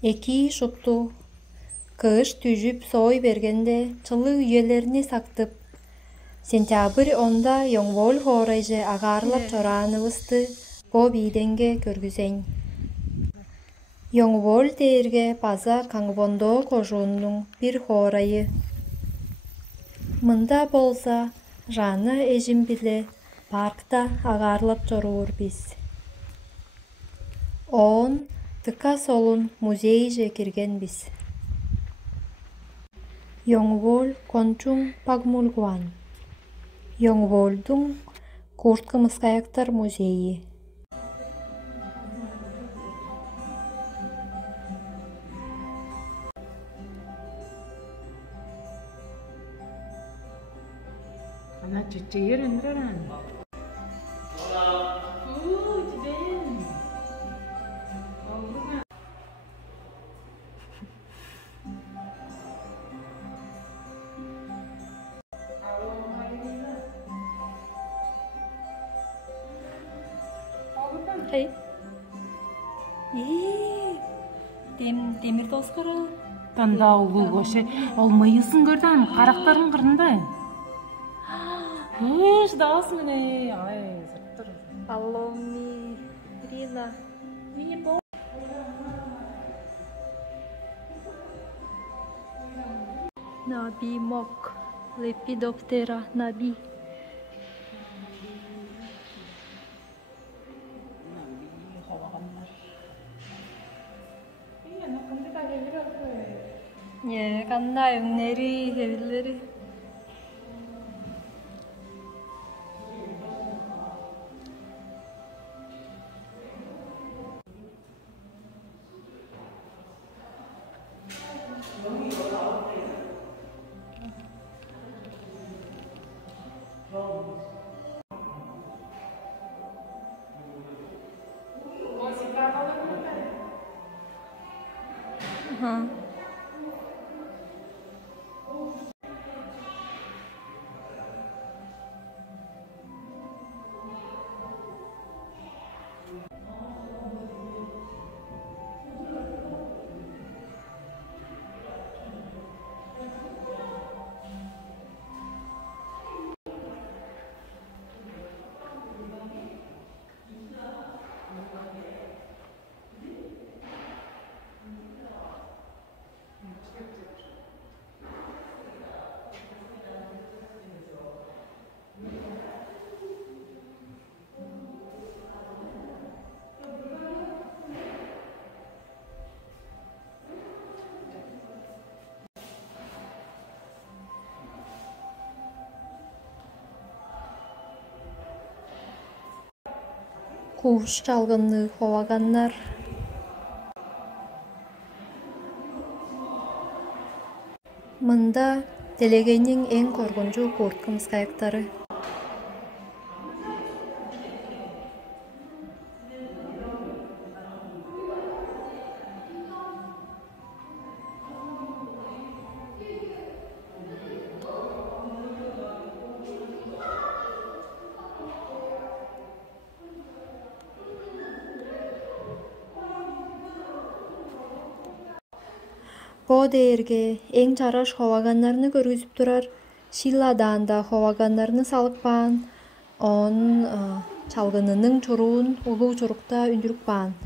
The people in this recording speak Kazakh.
Эки шупту. Кыш түжүп сой бергенде чылы үйелерини сактып. Сентябрь онда Yoңвол хорайжы агарлап чорааныбысты по бийденге көргүзең. Yoңвол теерге база Каңбондо кожуунун бир хорайы. Мында болса, жаны эжим биле паркта агарлап чоруур биз. Оон тыка солун музейже киргенбиз. Yoңвол кончуң Пагмулгуан. Yoңволдуң Курт-Кымыскаяктар музейи. Ana çiçeği rendiren. Hey. Темир тоскара. Танда улуу көші ол мыйысын көрден қарақтарын қырында. Шыдағасы міне, ай, сұрттыр. Паломи, Рина. Наби мок. Лепидоптера наби. 예, 간다, 영내리, 데빌레리. Kuş çalgınlığı kovaganlar. Мында делегенин эң коргунчу Курт-Кымыскаяктары. Бо дээрге эң чараш ховаганнарны көргүзүп турар. Шилладан да ховаганнарны салыкпаан, он чалгынынын чуруун улуу чурукта үндүрүк баан.